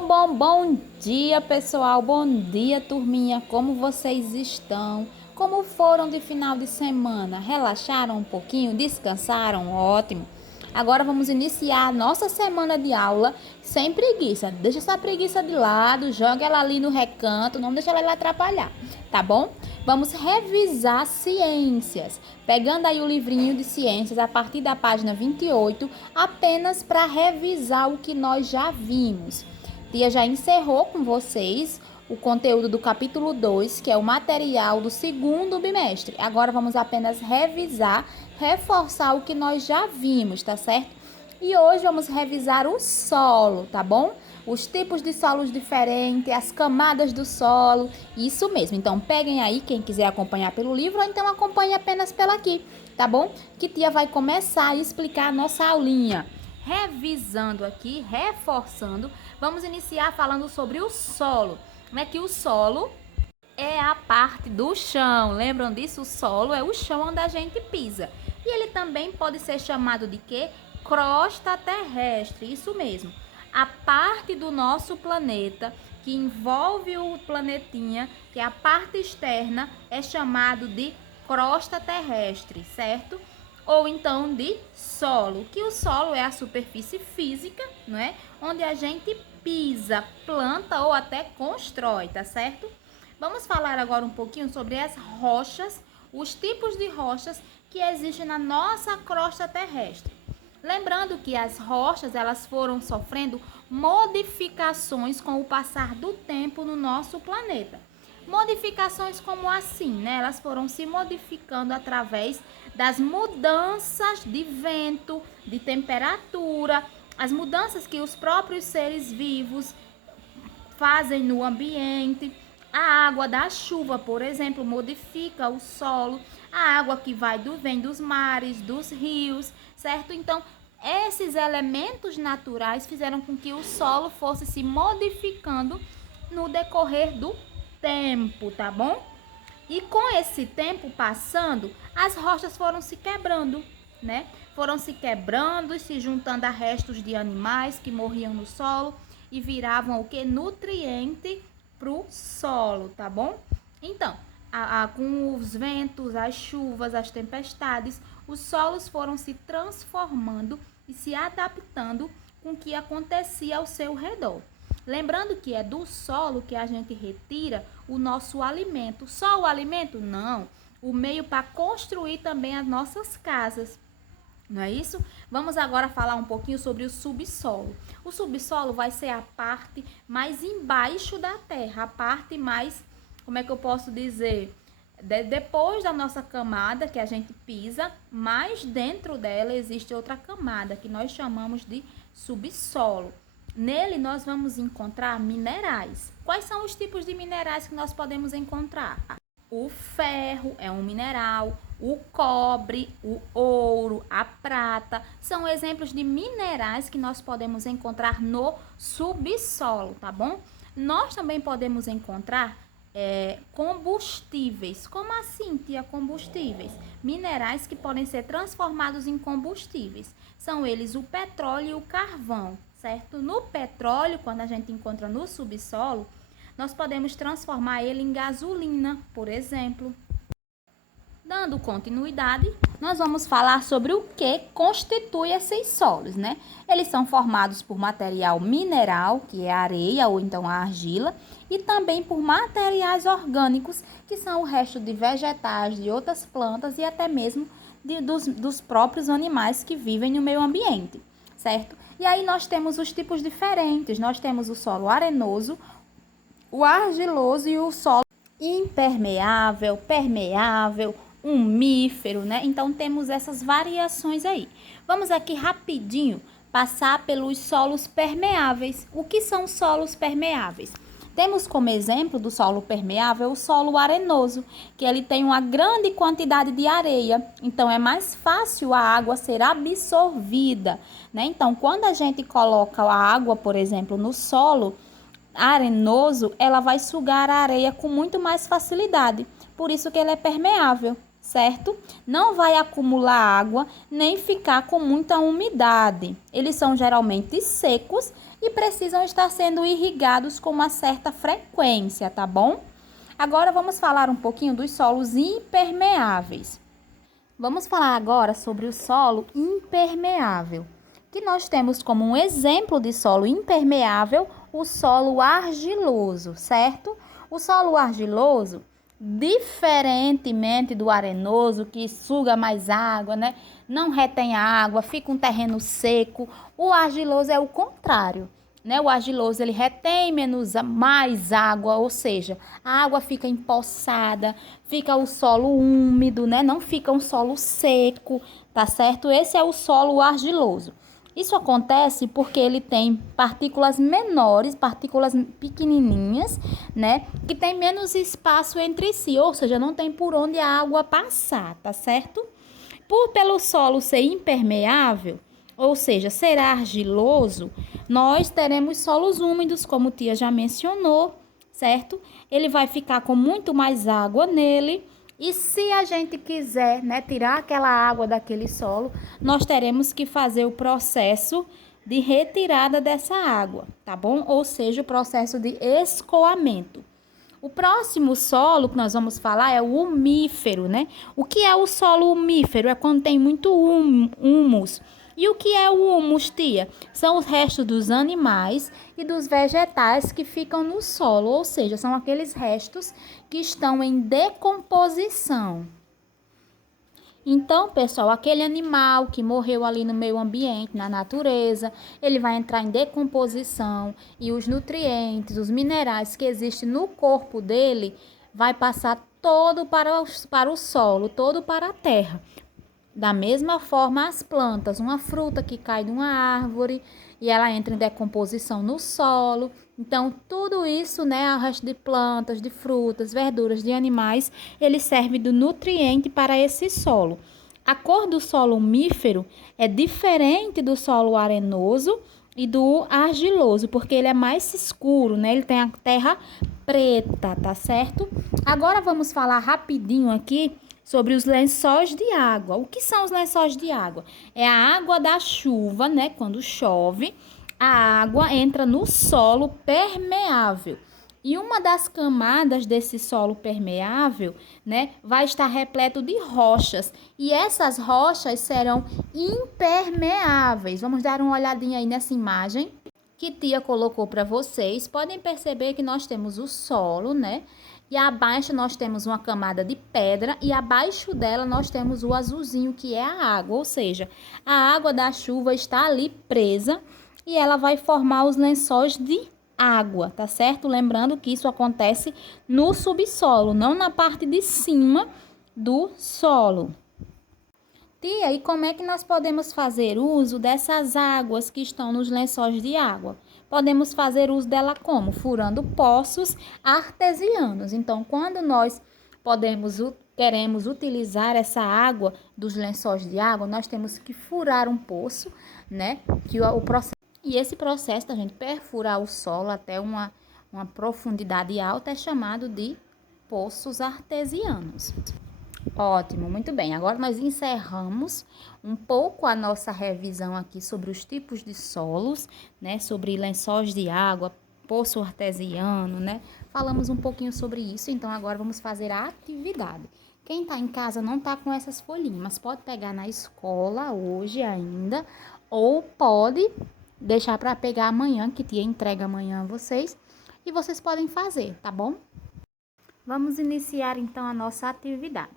Bom dia, pessoal. Bom dia, turminha. Como vocês estão? Como foram de final de semana? Relaxaram um pouquinho? Descansaram? Ótimo. Agora vamos iniciar a nossa semana de aula sem preguiça. Deixa essa preguiça de lado, joga ela ali no recanto, não deixa ela atrapalhar, tá bom? Vamos revisar ciências, pegando aí o livrinho de ciências a partir da página 28, apenas para revisar o que nós já vimos. Tia já encerrou com vocês o conteúdo do capítulo 2, que é o material do segundo bimestre. Agora vamos apenas revisar, reforçar o que nós já vimos, tá certo? E hoje vamos revisar o solo, tá bom? Os tipos de solos diferentes, as camadas do solo, isso mesmo. Então peguem aí, quem quiser acompanhar pelo livro, ou então acompanhe apenas pela aqui, tá bom? Que tia vai começar a explicar a nossa aulinha. Revisando aqui, reforçando, vamos iniciar falando sobre o solo, né? Que o solo é a parte do chão. Lembram disso? O solo é o chão onde a gente pisa. E ele também pode ser chamado de quê? Crosta terrestre. Isso mesmo. A parte do nosso planeta que envolve o planetinha, que é a parte externa, é chamado de crosta terrestre, certo? Ou então de solo, que o solo é a superfície física, não é? Onde a gente pisa, planta ou até constrói, tá certo? Vamos falar agora um pouquinho sobre as rochas, os tipos de rochas que existem na nossa crosta terrestre. Lembrando que as rochas, elas foram sofrendo modificações com o passar do tempo no nosso planeta. Modificações como assim, né? Elas foram se modificando através das mudanças de vento, de temperatura, as mudanças que os próprios seres vivos fazem no ambiente. A água da chuva, por exemplo, modifica o solo. A água que vem dos mares, dos rios, certo? Então, esses elementos naturais fizeram com que o solo fosse se modificando no decorrer do tempo, tá bom? E com esse tempo passando, as rochas foram se quebrando, né? Foram se quebrando e se juntando a restos de animais que morriam no solo e viravam o que? Nutriente pro solo, tá bom? Então, com os ventos, as chuvas, as tempestades, os solos foram se transformando e se adaptando com o que acontecia ao seu redor. Lembrando que é do solo que a gente retira o nosso alimento. Só o alimento? Não. O meio para construir também as nossas casas. Não é isso? Vamos agora falar um pouquinho sobre o subsolo. O subsolo vai ser a parte mais embaixo da terra, a parte mais, como é que eu posso dizer? Depois da nossa camada que a gente pisa, mais dentro dela existe outra camada que nós chamamos de subsolo. Nele nós vamos encontrar minerais. Quais são os tipos de minerais que nós podemos encontrar? O ferro é um mineral, o cobre, o ouro, a prata, são exemplos de minerais que nós podemos encontrar no subsolo, tá bom? Nós também podemos encontrar combustíveis. Como assim, tia, combustíveis? Minerais que podem ser transformados em combustíveis. São eles o petróleo e o carvão, certo? No petróleo, quando a gente encontra no subsolo, nós podemos transformar ele em gasolina, por exemplo. Dando continuidade, nós vamos falar sobre o que constitui esses solos, né? Eles são formados por material mineral, que é a areia ou então a argila, e também por materiais orgânicos, que são o resto de vegetais, de outras plantas e até mesmo dos próprios animais que vivem no meio ambiente, certo? E aí nós temos os tipos diferentes, nós temos o solo arenoso, o argiloso e o solo impermeável, permeável, umífero, né? Então temos essas variações aí. Vamos aqui rapidinho passar pelos solos permeáveis. O que são solos permeáveis? Temos como exemplo do solo permeável o solo arenoso, que ele tem uma grande quantidade de areia, então é mais fácil a água ser absorvida, né? Então, quando a gente coloca a água, por exemplo, no solo arenoso, ela vai sugar a areia com muito mais facilidade, por isso que ele é permeável, certo? Não vai acumular água, nem ficar com muita umidade. Eles são geralmente secos e precisam estar sendo irrigados com uma certa frequência, tá bom? Agora vamos falar um pouquinho dos solos impermeáveis. Vamos falar agora sobre o solo impermeável, que nós temos como um exemplo de solo impermeável o solo argiloso, certo? O solo argiloso, diferentemente do arenoso, que suga mais água, né? Não retém a água, fica um terreno seco, o argiloso é o contrário. Né? O argiloso ele retém mais água, ou seja, a água fica empoçada, fica o solo úmido, né? Não fica um solo seco, tá certo? Esse é o solo argiloso. Isso acontece porque ele tem partículas menores, partículas pequenininhas, né? Que tem menos espaço entre si, ou seja, não tem por onde a água passar, tá certo? Pelo solo ser impermeável, ou seja, ser argiloso, nós teremos solos úmidos, como tia já mencionou, certo? Ele vai ficar com muito mais água nele. E se a gente quiser, né, tirar aquela água daquele solo, nós teremos que fazer o processo de retirada dessa água, tá bom? Ou seja, o processo de escoamento. O próximo solo que nós vamos falar é o umífero, né? O que é o solo umífero? É quando tem muito humus. E o que é o humus, tia? São os restos dos animais e dos vegetais que ficam no solo, ou seja, são aqueles restos que estão em decomposição. Então, pessoal, aquele animal que morreu ali no meio ambiente, na natureza, ele vai entrar em decomposição e os nutrientes, os minerais que existem no corpo dele, vai passar todo para o solo, todo para a terra. Da mesma forma, as plantas, uma fruta que cai de uma árvore e ela entra em decomposição no solo. Então, tudo isso, né, o resto de plantas, de frutas, verduras, de animais, ele serve de nutriente para esse solo. A cor do solo umífero é diferente do solo arenoso e do argiloso, porque ele é mais escuro, né? Ele tem a terra preta, tá certo? Agora vamos falar rapidinho aqui sobre os lençóis de água. O que são os lençóis de água? É a água da chuva, né? Quando chove, a água entra no solo permeável. E uma das camadas desse solo permeável, né, vai estar repleto de rochas. E essas rochas serão impermeáveis. Vamos dar uma olhadinha aí nessa imagem que tia colocou para vocês. Podem perceber que nós temos o solo, né? E abaixo nós temos uma camada de pedra e abaixo dela nós temos o azulzinho, que é a água, ou seja, a água da chuva está ali presa e ela vai formar os lençóis de água, tá certo? Lembrando que isso acontece no subsolo, não na parte de cima do solo. Tia, e como é que nós podemos fazer uso dessas águas que estão nos lençóis de água? Podemos fazer uso dela como? Furando poços artesianos. Então, quando nós queremos utilizar essa água dos lençóis de água, nós temos que furar um poço, né? E esse processo da gente perfurar o solo até uma profundidade alta é chamado de poços artesianos. Ótimo, muito bem. Agora nós encerramos um pouco a nossa revisão aqui sobre os tipos de solos, né? Sobre lençóis de água, poço artesiano, né? Falamos um pouquinho sobre isso, então agora vamos fazer a atividade. Quem está em casa não está com essas folhinhas, mas pode pegar na escola hoje ainda, ou pode deixar para pegar amanhã, que tia entrega amanhã a vocês, e vocês podem fazer, tá bom? Vamos iniciar então a nossa atividade.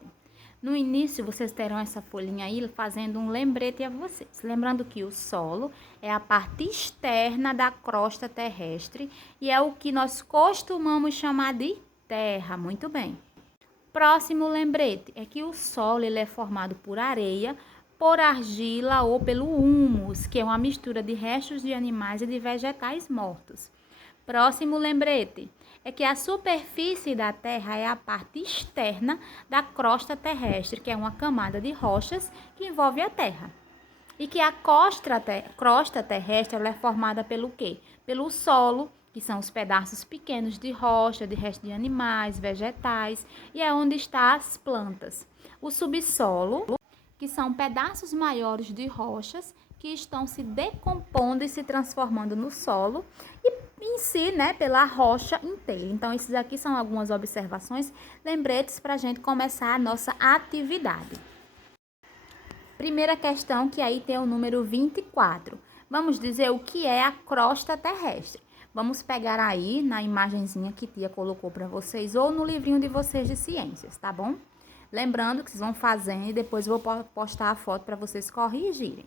No início, vocês terão essa folhinha aí fazendo um lembrete a vocês. Lembrando que o solo é a parte externa da crosta terrestre e é o que nós costumamos chamar de terra. Muito bem. Próximo lembrete é que o solo ele é formado por areia, por argila ou pelo humus, que é uma mistura de restos de animais e de vegetais mortos. Próximo lembrete é que a superfície da Terra é a parte externa da crosta terrestre, que é uma camada de rochas que envolve a Terra. E que a crosta terrestre ela é formada pelo quê? Pelo solo, que são os pedaços pequenos de rocha, de restos de animais, vegetais, e é onde estão as plantas. O subsolo, que são pedaços maiores de rochas que estão se decompondo e se transformando no solo e em si, né, pela rocha inteira. Então, esses aqui são algumas observações, lembretes para a gente começar a nossa atividade. Primeira questão, que aí tem o número 24. Vamos dizer o que é a crosta terrestre. Vamos pegar aí na imagenzinha que tia colocou para vocês ou no livrinho de vocês de ciências, tá bom? Lembrando que vocês vão fazendo e depois eu vou postar a foto para vocês corrigirem.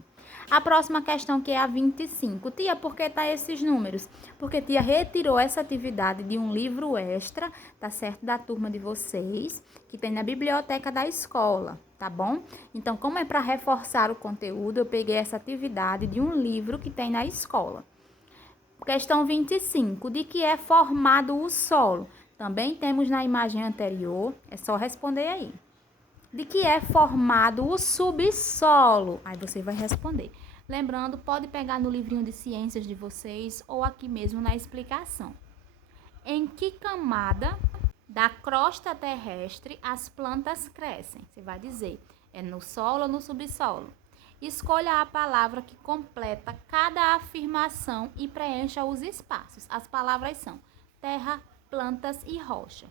A próxima questão, que é a 25. Tia, por que tá esses números? Porque tia retirou essa atividade de um livro extra, tá certo? Da turma de vocês, que tem na biblioteca da escola, tá bom? Então, como é para reforçar o conteúdo, eu peguei essa atividade de um livro que tem na escola. Questão 25. De que é formado o solo? Também temos na imagem anterior, é só responder aí. De que é formado o subsolo? Aí você vai responder. Lembrando, pode pegar no livrinho de ciências de vocês ou aqui mesmo na explicação. Em que camada da crosta terrestre as plantas crescem? Você vai dizer, é no solo ou no subsolo? Escolha a palavra que completa cada afirmação e preencha os espaços. As palavras são terra, plantas e rocha.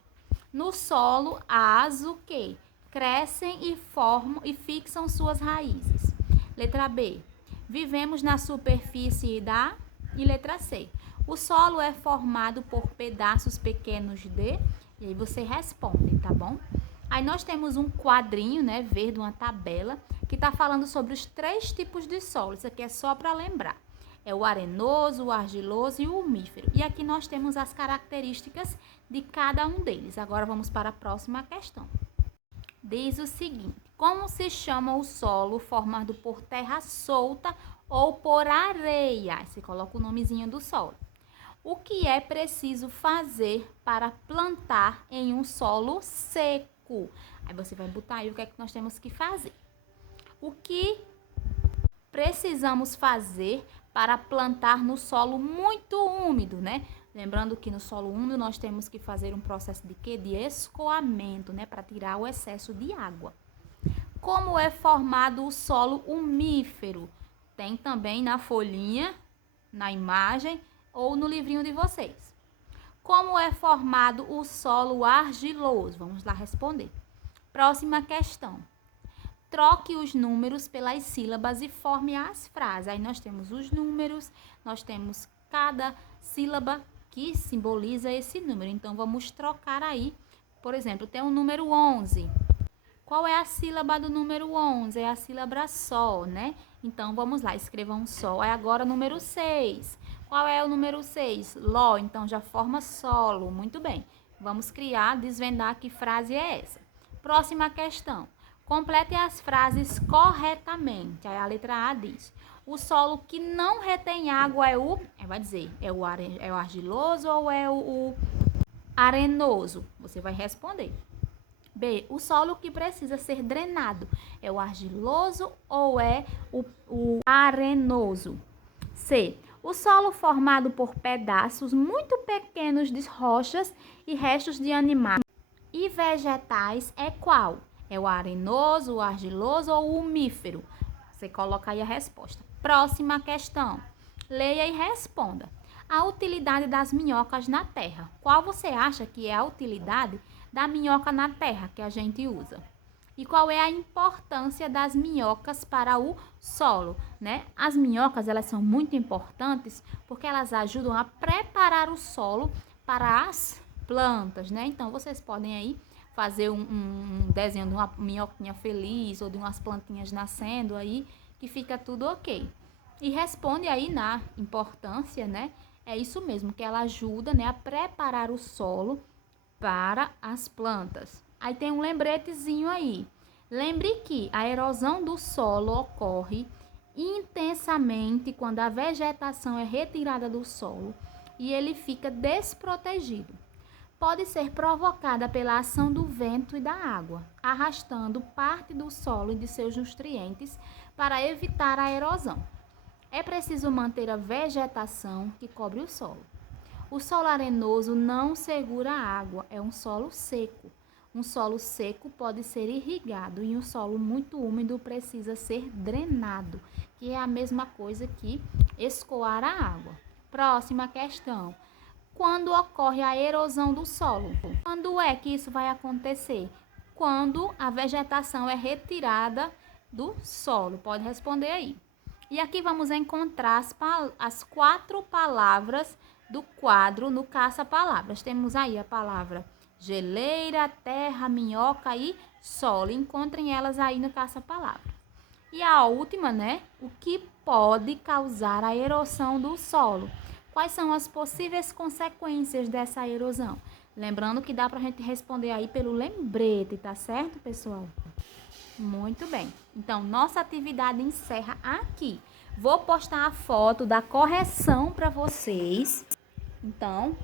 No solo, as o quê? Crescem e formam e fixam suas raízes. Letra B. Vivemos na superfície da... E letra C. O solo é formado por pedaços pequenos de... E aí você responde, tá bom? Aí nós temos um quadrinho, né, verde, uma tabela, que está falando sobre os 3 tipos de solo. Isso aqui é só para lembrar. É o arenoso, o argiloso e o umífero. E aqui nós temos as características de cada um deles. Agora vamos para a próxima questão. Diz o seguinte: como se chama o solo formado por terra solta ou por areia? Você coloca o nomezinho do solo. O que é preciso fazer para plantar em um solo seco? Aí você vai botar aí o que é que nós temos que fazer. O que precisamos fazer para plantar no solo muito úmido, né? Lembrando que no solo úmido nós temos que fazer um processo de quê? De escoamento, né? Para tirar o excesso de água. Como é formado o solo umífero? Tem também na folhinha, na imagem ou no livrinho de vocês. Como é formado o solo argiloso? Vamos lá responder. Próxima questão. Troque os números pelas sílabas e forme as frases. Aí nós temos os números, nós temos cada sílaba que simboliza esse número. Então, vamos trocar aí. Por exemplo, tem o número 11. Qual é a sílaba do número 11? É a sílaba sol, né? Então, vamos lá, escrevam sol. Aí agora, número 6. Qual é o número 6? Ló, então já forma solo. Muito bem. Vamos criar, desvendar que frase é essa. Próxima questão. Complete as frases corretamente. Aí a letra A diz: o solo que não retém água é o... vai dizer, é o argiloso ou é o arenoso? Você vai responder. B. O solo que precisa ser drenado é o argiloso ou é o arenoso? C. O solo formado por pedaços muito pequenos de rochas e restos de animais e vegetais é qual? É o arenoso, o argiloso ou o umífero? Você coloca aí a resposta. Próxima questão. Leia e responda. A utilidade das minhocas na terra. Qual você acha que é a utilidade da minhoca na terra que a gente usa? E qual é a importância das minhocas para o solo, né? As minhocas, elas são muito importantes porque elas ajudam a preparar o solo para as plantas, né? Então, vocês podem aí fazer um desenho de uma minhoquinha feliz ou de umas plantinhas nascendo aí, que fica tudo ok. E responde aí na importância, né? É isso mesmo, que ela ajuda, né, a preparar o solo para as plantas. Aí tem um lembretezinho aí. Lembre que a erosão do solo ocorre intensamente quando a vegetação é retirada do solo e ele fica desprotegido. Pode ser provocada pela ação do vento e da água, arrastando parte do solo e de seus nutrientes para evitar a erosão. É preciso manter a vegetação que cobre o solo. O solo arenoso não segura a água, é um solo seco. Um solo seco pode ser irrigado e um solo muito úmido precisa ser drenado, que é a mesma coisa que escoar a água. Próxima questão. Quando ocorre a erosão do solo? Quando é que isso vai acontecer? Quando a vegetação é retirada do solo. Pode responder aí. E aqui vamos encontrar as 4 palavras do quadro no caça-palavras. Temos aí a palavra geleira, terra, minhoca e solo. Encontrem elas aí no caça-palavras. E a última, né? O que pode causar a erosão do solo? Quais são as possíveis consequências dessa erosão? Lembrando que dá pra gente responder aí pelo lembrete, tá certo, pessoal? Muito bem. Então, nossa atividade encerra aqui. Vou postar a foto da correção para vocês. Então,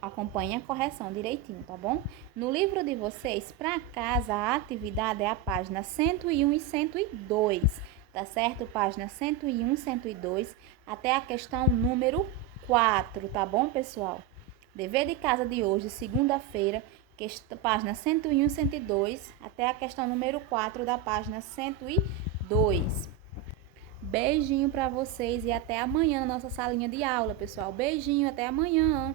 acompanhe a correção direitinho, tá bom? No livro de vocês, para casa, a atividade é a página 101 e 102, tá certo? Página 101, 102, até a questão número 4, tá bom, pessoal? Dever de casa de hoje, segunda-feira, página 101 e 102, até a questão número 4 da página 102. Beijinho para vocês e até amanhã na nossa salinha de aula, pessoal. Beijinho, até amanhã.